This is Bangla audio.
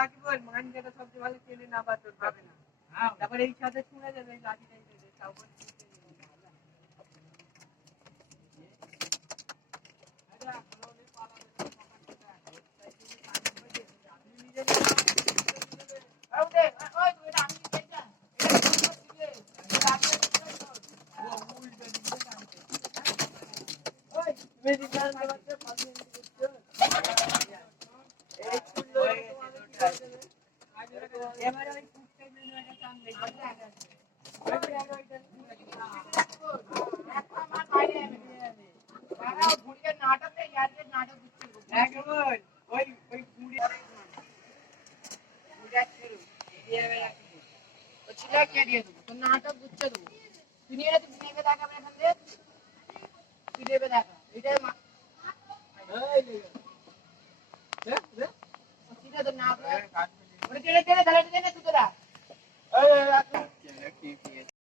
রাখি বল মান যেটা সবচেয়ে ভালো চেনে না বা তোর পাবে না তারপরে এই সাথে ছুঁড়ে দেবে এই লাঠিটাই দেবে তারপর এবারে ওই কুত্তে মেনু একটা চান দেখি নাটক বুঝছে তুমি নিয়ে তুমি নেবে দেখাবে এখান থেকে তুই নেবে দেখা এটাই না ওটা ছেড়ে ছেড়ে ছেড়ে ছেড়ে তুই